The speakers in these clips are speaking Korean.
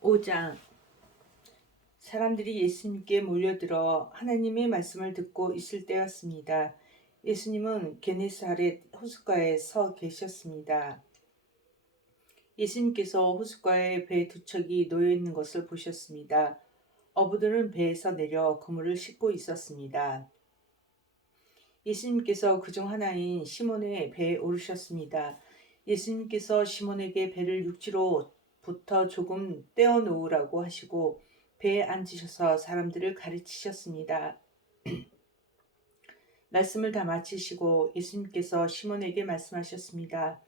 5장. 사람들이 예수님께 몰려들어 하나님의 말씀을 듣고 있을 때였습니다. 예수님은 게네사렛 호숫가에 서 계셨습니다. 예수님께서 호숫가에 배 두 척이 놓여 있는 것을 보셨습니다. 어부들은 배에서 내려 그물을 싣고 있었습니다. 예수님께서 그중 하나인 시몬의 배에 오르셨습니다. 예수님께서 시몬에게 배를 육지로부터 조금 떼어 놓으라고 하시고 배에 앉으셔서 사람들을 가르치셨습니다. 말씀을 다 마치시고 예수님께서 시몬에게 말씀하셨습니다.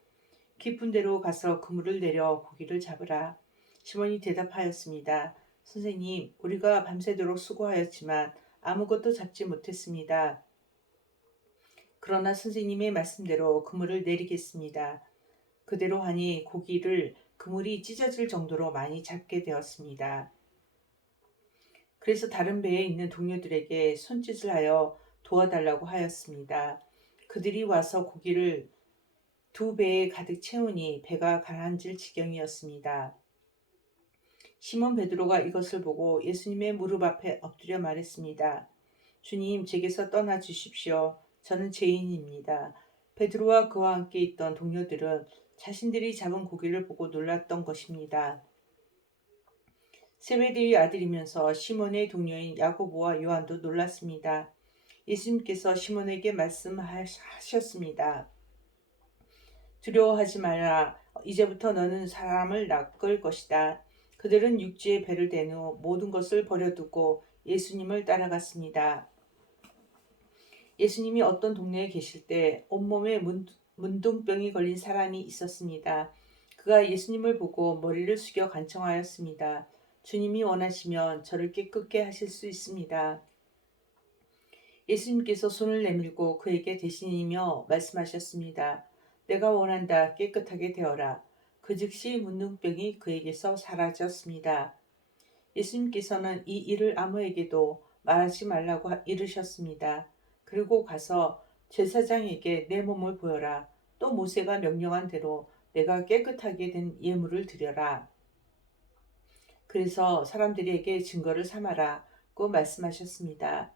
깊은 데로 가서 그물을 내려 고기를 잡으라. 시몬이 대답하였습니다. 선생님, 우리가 밤새도록 수고하였지만 아무것도 잡지 못했습니다. 그러나 선생님의 말씀대로 그물을 내리겠습니다. 그대로 하니 고기를 그물이 찢어질 정도로 많이 잡게 되었습니다. 그래서 다른 배에 있는 동료들에게 손짓을 하여 도와달라고 하였습니다. 그들이 와서 고기를 두 배에 가득 채우니 배가 가라앉을 지경이었습니다. 시몬 베드로가 이것을 보고 예수님의 무릎 앞에 엎드려 말했습니다. 주님, 제게서 떠나 주십시오. 저는 죄인입니다. 베드로와 그와 함께 있던 동료들은 자신들이 잡은 고기를 보고 놀랐던 것입니다. 세베대의 아들이면서 시몬의 동료인 야고보와 요한도 놀랐습니다. 예수님께서 시몬에게 말씀하셨습니다. 두려워하지 말라. 이제부터 너는 사람을 낚을 것이다. 그들은 육지에 배를 댄 후 모든 것을 버려두고 예수님을 따라갔습니다. 예수님이 어떤 동네에 계실 때 온몸에 문둥병이 걸린 사람이 있었습니다. 그가 예수님을 보고 머리를 숙여 간청하였습니다. 주님이 원하시면 저를 깨끗게 하실 수 있습니다. 예수님께서 손을 내밀고 그에게 대신이며 말씀하셨습니다. 내가 원한다. 깨끗하게 되어라. 그 즉시 문둥병이 그에게서 사라졌습니다. 예수님께서는 이 일을 아무에게도 말하지 말라고 이르셨습니다. 그리고 가서 제사장에게 내 몸을 보여라. 또 모세가 명령한 대로 내가 깨끗하게 된 예물을 드려라. 그래서 사람들에게 증거를 삼아라고 말씀하셨습니다.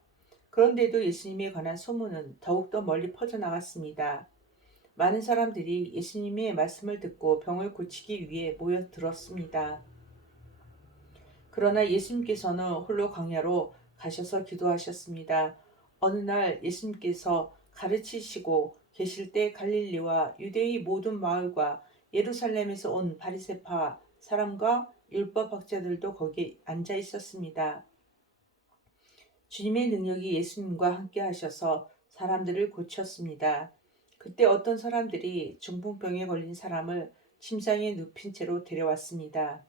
그런데도 예수님에 관한 소문은 더욱더 멀리 퍼져나갔습니다. 많은 사람들이 예수님의 말씀을 듣고 병을 고치기 위해 모여들었습니다. 그러나 예수님께서는 홀로 광야로 가셔서 기도하셨습니다. 어느 날 예수님께서 가르치시고 계실 때 갈릴리와 유대의 모든 마을과 예루살렘에서 온 바리새파 사람과 율법학자들도 거기에 앉아 있었습니다. 주님의 능력이 예수님과 함께 하셔서 사람들을 고쳤습니다. 그때 어떤 사람들이 중풍병에 걸린 사람을 침상에 눕힌 채로 데려왔습니다.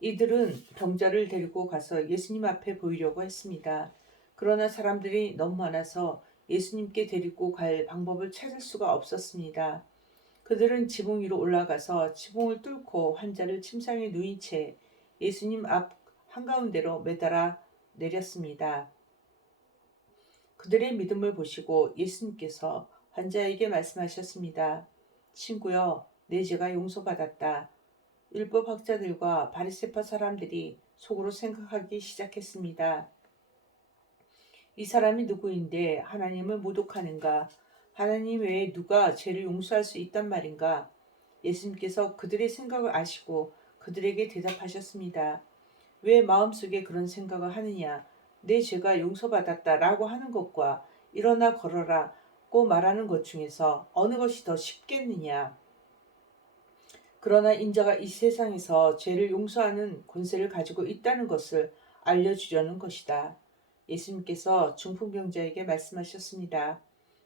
이들은 병자를 데리고 가서 예수님 앞에 보이려고 했습니다. 그러나 사람들이 너무 많아서 예수님께 데리고 갈 방법을 찾을 수가 없었습니다. 그들은 지붕 위로 올라가서 지붕을 뚫고 환자를 침상에 누인 채 예수님 앞 한가운데로 매달아 내렸습니다. 그들의 믿음을 보시고 예수님께서 환자에게 말씀하셨습니다. 친구여, 내 죄가 용서받았다. 율법학자들과 바리새파 사람들이 속으로 생각하기 시작했습니다. 이 사람이 누구인데 하나님을 모독하는가? 하나님 외에 누가 죄를 용서할 수 있단 말인가? 예수님께서 그들의 생각을 아시고 그들에게 대답하셨습니다. 왜 마음속에 그런 생각을 하느냐? 내 죄가 용서받았다라고 하는 것과 일어나 걸어라고 말하는 것 중에서 어느 것이 더 쉽겠느냐? 그러나 인자가 이 세상에서 죄를 용서하는 권세를 가지고 있다는 것을 알려주려는 것이다. 예수님께서 중풍병자에게 말씀하셨습니다.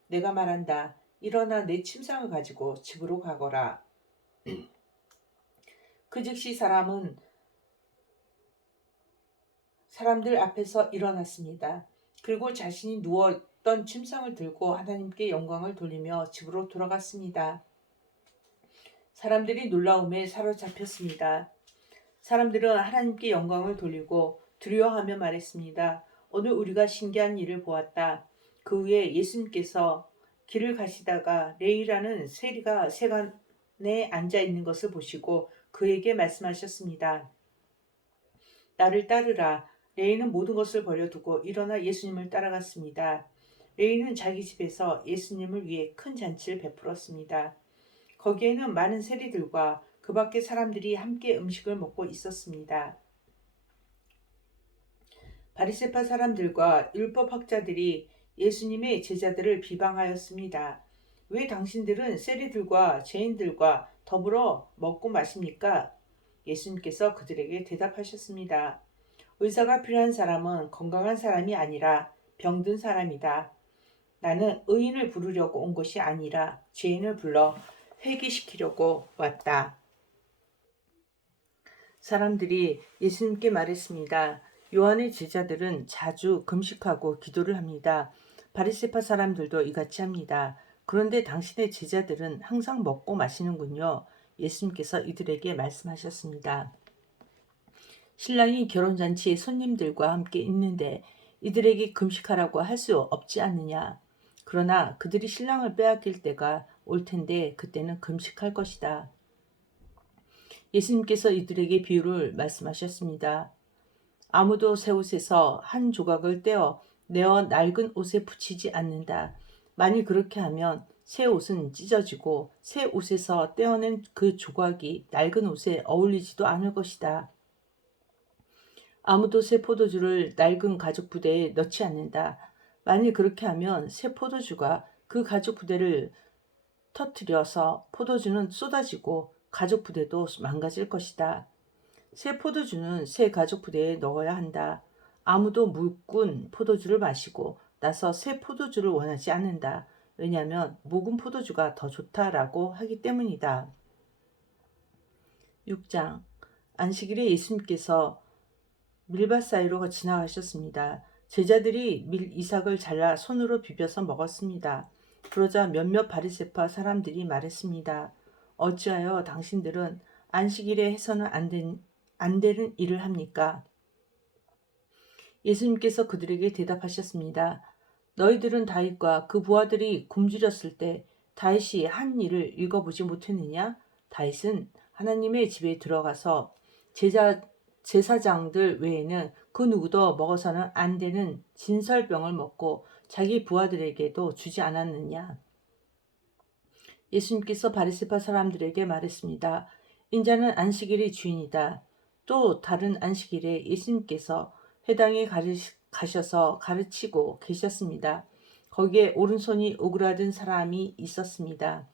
내가 말한다. 일어나 내 침상을 가지고 집으로 가거라. 그 즉시 사람들 앞에서 일어났습니다. 그리고 자신이 누웠던 침상을 들고 하나님께 영광을 돌리며 집으로 돌아갔습니다. 사람들이 놀라움에 사로잡혔습니다. 사람들은 하나님께 영광을 돌리고 두려워하며 말했습니다. 오늘 우리가 신기한 일을 보았다. 그 후에 예수님께서 길을 가시다가 레이라는 세리가 세간에 앉아 있는 것을 보시고 그에게 말씀하셨습니다. 나를 따르라. 레이는 모든 것을 버려두고 일어나 예수님을 따라갔습니다. 레이는 자기 집에서 예수님을 위해 큰 잔치를 베풀었습니다. 거기에는 많은 세리들과 그 밖의 사람들이 함께 음식을 먹고 있었습니다. 바리새파 사람들과 율법학자들이 예수님의 제자들을 비방하였습니다. 왜 당신들은 세리들과 죄인들과 더불어 먹고 마십니까? 예수님께서 그들에게 대답하셨습니다. 의사가 필요한 사람은 건강한 사람이 아니라 병든 사람이다. 나는 의인을 부르려고 온 것이 아니라 죄인을 불러 회개시키려고 왔다. 사람들이 예수님께 말했습니다. 요한의 제자들은 자주 금식하고 기도를 합니다. 바리새파 사람들도 이같이 합니다. 그런데 당신의 제자들은 항상 먹고 마시는군요. 예수님께서 이들에게 말씀하셨습니다. 신랑이 결혼잔치에 손님들과 함께 있는데 이들에게 금식하라고 할 수 없지 않느냐. 그러나 그들이 신랑을 빼앗길 때가 올 텐데 그때는 금식할 것이다. 예수님께서 이들에게 비유를 말씀하셨습니다. 아무도 새 옷에서 한 조각을 떼어 내어 낡은 옷에 붙이지 않는다. 만일 그렇게 하면 새 옷은 찢어지고 새 옷에서 떼어낸 그 조각이 낡은 옷에 어울리지도 않을 것이다. 아무도 새 포도주를 낡은 가죽 부대에 넣지 않는다. 만일 그렇게 하면 새 포도주가 그 가죽 부대를 터뜨려서 포도주는 쏟아지고 가죽 부대도 망가질 것이다. 새 포도주는 새 가죽 부대에 넣어야 한다. 아무도 묵은 포도주를 마시고 나서 새 포도주를 원하지 않는다. 왜냐하면 묵은 포도주가 더 좋다라고 하기 때문이다. 6장 안식일에 예수님께서 밀밭 사이로 지나가셨습니다. 제자들이 밀 이삭을 잘라 손으로 비벼서 먹었습니다. 그러자 몇몇 바리새파 사람들이 말했습니다. 어찌하여 당신들은 안식일에 해서는 안 되는 일을 합니까? 예수님께서 그들에게 대답하셨습니다. 너희들은 다윗과 그 부하들이 굶주렸을 때 다윗이 한 일을 읽어보지 못했느냐? 다윗은 하나님의 집에 들어가서 제사장들 외에는 그 누구도 먹어서는 안 되는 진설병을 먹고 자기 부하들에게도 주지 않았느냐? 예수님께서 바리새파 사람들에게 말했습니다. 인자는 안식일의 주인이다. 또 다른 안식일에 예수님께서 회당에 가셔서 가르치고 계셨습니다. 거기에 오른손이 오그라든 사람이 있었습니다.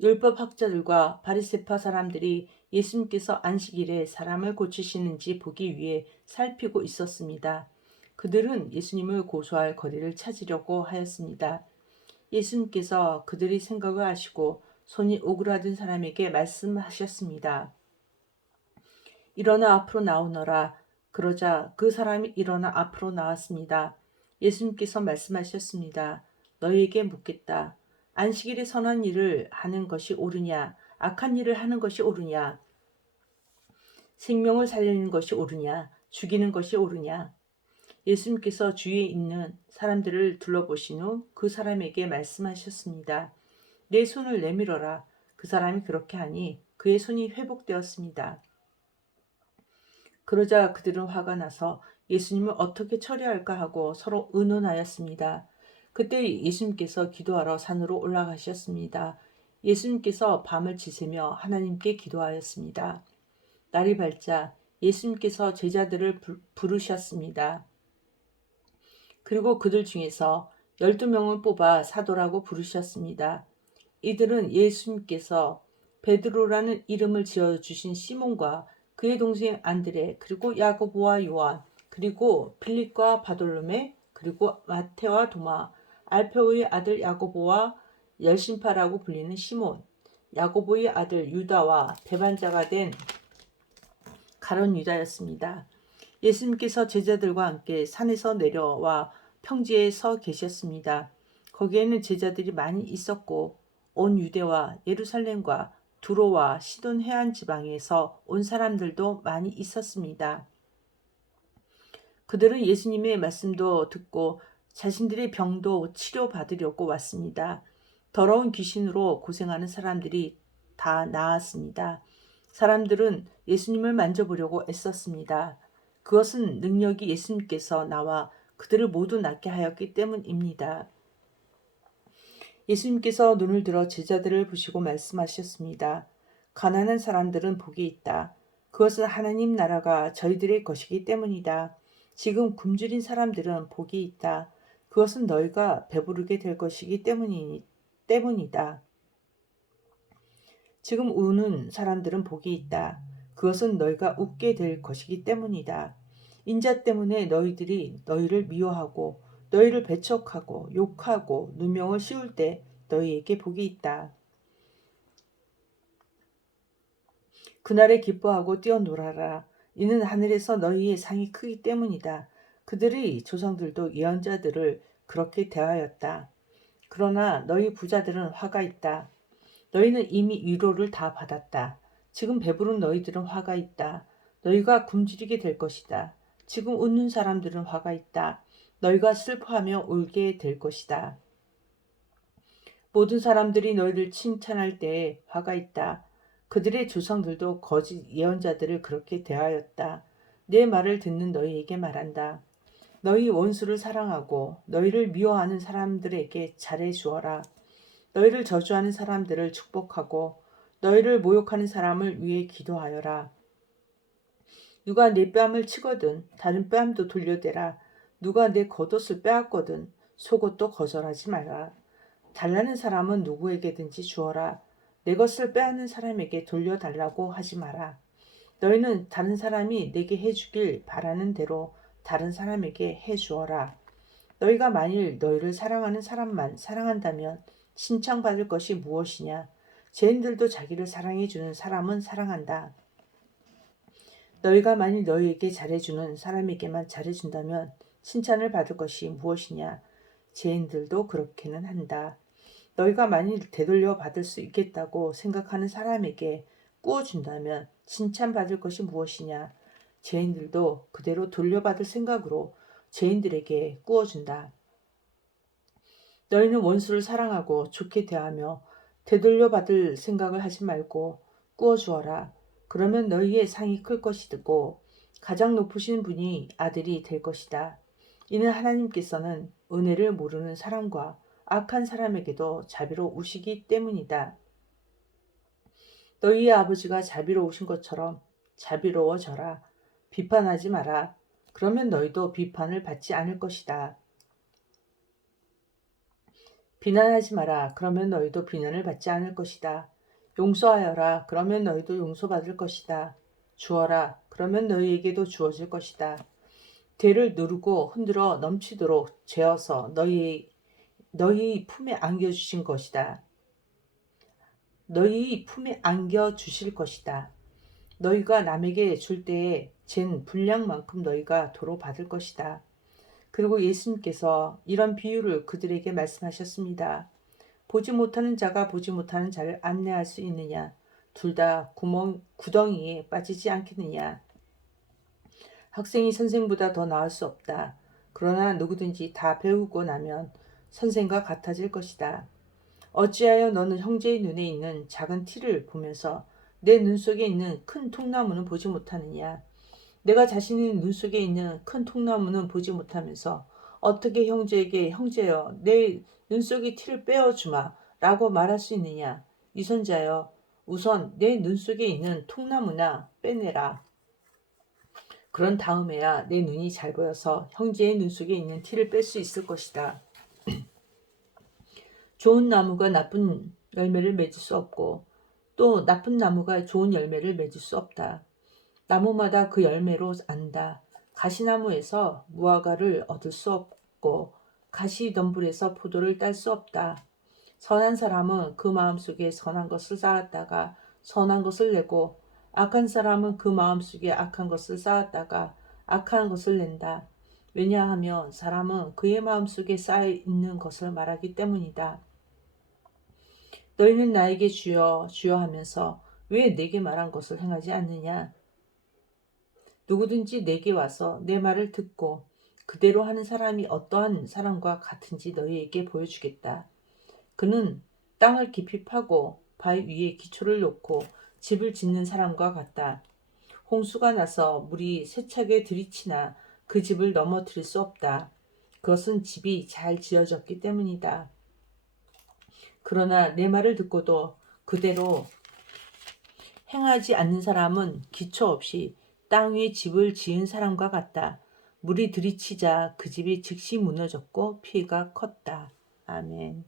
율법학자들과 바리새파 사람들이 예수님께서 안식일에 사람을 고치시는지 보기 위해 살피고 있었습니다. 그들은 예수님을 고소할 거리를 찾으려고 하였습니다. 예수님께서 그들의 생각을 아시고 손이 오그라든 사람에게 말씀하셨습니다. 일어나 앞으로 나오너라. 그러자 그 사람이 일어나 앞으로 나왔습니다. 예수님께서 말씀하셨습니다. 너희에게 묻겠다. 안식일에 선한 일을 하는 것이 옳으냐? 악한 일을 하는 것이 옳으냐? 생명을 살리는 것이 옳으냐? 죽이는 것이 옳으냐? 예수님께서 주위에 있는 사람들을 둘러보신 후 그 사람에게 말씀하셨습니다. 내 손을 내밀어라. 그 사람이 그렇게 하니 그의 손이 회복되었습니다. 그러자 그들은 화가 나서 예수님을 어떻게 처리할까 하고 서로 의논하였습니다. 그때 예수님께서 기도하러 산으로 올라가셨습니다. 예수님께서 밤을 지새며 하나님께 기도하였습니다. 날이 밝자 예수님께서 제자들을 부르셨습니다. 그리고 그들 중에서 12명을 뽑아 사도라고 부르셨습니다. 이들은 예수님께서 베드로라는 이름을 지어주신 시몬과 그의 동생 안드레, 그리고 야고보와 요한, 그리고 빌립과 바돌로메, 그리고 마테와 도마, 알페오의 아들 야고보와 열심파라고 불리는 시몬, 야고보의 아들 유다와 배반자가 된 가룟 유다였습니다. 예수님께서 제자들과 함께 산에서 내려와 평지에 서 계셨습니다. 거기에는 제자들이 많이 있었고 온 유대와 예루살렘과 두로와 시돈 해안 지방에서 온 사람들도 많이 있었습니다. 그들은 예수님의 말씀도 듣고 자신들의 병도 치료받으려고 왔습니다. 더러운 귀신으로 고생하는 사람들이 다 나았습니다. 사람들은 예수님을 만져보려고 애썼습니다. 그것은 능력이 예수님께서 나와 그들을 모두 낫게 하였기 때문입니다. 예수님께서 눈을 들어 제자들을 보시고 말씀하셨습니다. 가난한 사람들은 복이 있다. 그것은 하나님 나라가 저희들의 것이기 때문이다. 지금 굶주린 사람들은 복이 있다. 그것은 너희가 배부르게 될 것이기 때문이다. 지금 우는 사람들은 복이 있다. 그것은 너희가 웃게 될 것이기 때문이다. 인자 때문에 너희들이 너희를 미워하고 너희를 배척하고 욕하고 누명을 씌울 때 너희에게 복이 있다. 그날에 기뻐하고 뛰어놀아라. 이는 하늘에서 너희의 상이 크기 때문이다. 그들의 조상들도 예언자들을 그렇게 대하였다. 그러나 너희 부자들은 화가 있다. 너희는 이미 위로를 다 받았다. 지금 배부른 너희들은 화가 있다. 너희가 굶주리게 될 것이다. 지금 웃는 사람들은 화가 있다. 너희가 슬퍼하며 울게 될 것이다. 모든 사람들이 너희를 칭찬할 때에 화가 있다. 그들의 조상들도 거짓 예언자들을 그렇게 대하였다. 내 말을 듣는 너희에게 말한다. 너희 원수를 사랑하고 너희를 미워하는 사람들에게 잘해 주어라. 너희를 저주하는 사람들을 축복하고 너희를 모욕하는 사람을 위해 기도하여라. 누가 내 뺨을 치거든 다른 뺨도 돌려대라. 누가 내 겉옷을 빼앗거든 속옷도 거절하지 마라. 달라는 사람은 누구에게든지 주어라. 내 것을 빼앗는 사람에게 돌려달라고 하지 마라. 너희는 다른 사람이 내게 해주길 바라는 대로 다른 사람에게 해주어라. 너희가 만일 너희를 사랑하는 사람만 사랑한다면 칭찬받을 것이 무엇이냐? 죄인들도 자기를 사랑해주는 사람은 사랑한다. 너희가 만일 너희에게 잘해주는 사람에게만 잘해준다면 칭찬을 받을 것이 무엇이냐? 죄인들도 그렇게는 한다. 너희가 만일 되돌려 받을 수 있겠다고 생각하는 사람에게 꾸어준다면 칭찬받을 것이 무엇이냐? 죄인들도 그대로 돌려받을 생각으로 죄인들에게 꾸어준다. 너희는 원수를 사랑하고 좋게 대하며 되돌려 받을 생각을 하지 말고 꾸어주어라. 그러면 너희의 상이 클 것이고 가장 높으신 분이 아들이 될 것이다. 이는 하나님께서는 은혜를 모르는 사람과 악한 사람에게도 자비로우시기 때문이다. 너희의 아버지가 자비로우신 것처럼 자비로워져라. 비판하지 마라. 그러면 너희도 비판을 받지 않을 것이다. 비난하지 마라. 그러면 너희도 비난을 받지 않을 것이다. 용서하여라. 그러면 너희도 용서받을 것이다. 주어라. 그러면 너희에게도 주어질 것이다. 대를 누르고 흔들어 넘치도록 재어서 너희 품에 안겨주신 것이다. 너희 품에 안겨주실 것이다. 너희가 남에게 줄 때에 잰 분량만큼 너희가 도로 받을 것이다. 그리고 예수님께서 이런 비유를 그들에게 말씀하셨습니다. 보지 못하는 자가 보지 못하는 자를 안내할 수 있느냐? 둘 다 구덩이에 빠지지 않겠느냐? 학생이 선생보다 더 나을 수 없다. 그러나 누구든지 다 배우고 나면 선생과 같아질 것이다. 어찌하여 너는 형제의 눈에 있는 작은 티를 보면서 내 눈 속에 있는 큰 통나무는 보지 못하느냐? 내가 자신의 눈 속에 있는 큰 통나무는 보지 못하면서 어떻게 형제에게 형제여 내 눈 속의 티를 빼어주마 라고 말할 수 있느냐? 이선자여 우선 내 눈 속에 있는 통나무나 빼내라. 그런 다음에야 내 눈이 잘 보여서 형제의 눈 속에 있는 티를 뺄 수 있을 것이다. 좋은 나무가 나쁜 열매를 맺을 수 없고 또 나쁜 나무가 좋은 열매를 맺을 수 없다. 나무마다 그 열매로 안다. 가시나무에서 무화과를 얻을 수 없고 가시덤불에서 포도를 딸 수 없다. 선한 사람은 그 마음속에 선한 것을 쌓았다가 선한 것을 내고 악한 사람은 그 마음속에 악한 것을 쌓았다가 악한 것을 낸다. 왜냐하면 사람은 그의 마음속에 쌓여 있는 것을 말하기 때문이다. 너희는 나에게 주여 주여 하면서 왜 내게 말한 것을 행하지 않느냐? 누구든지 내게 와서 내 말을 듣고 그대로 하는 사람이 어떠한 사람과 같은지 너희에게 보여주겠다. 그는 땅을 깊이 파고 바위 위에 기초를 놓고 집을 짓는 사람과 같다. 홍수가 나서 물이 세차게 들이치나 그 집을 넘어뜨릴 수 없다. 그것은 집이 잘 지어졌기 때문이다. 그러나 내 말을 듣고도 그대로 행하지 않는 사람은 기초 없이 땅 위에 집을 지은 사람과 같다. 물이 들이치자 그 집이 즉시 무너졌고 피해가 컸다. 아멘.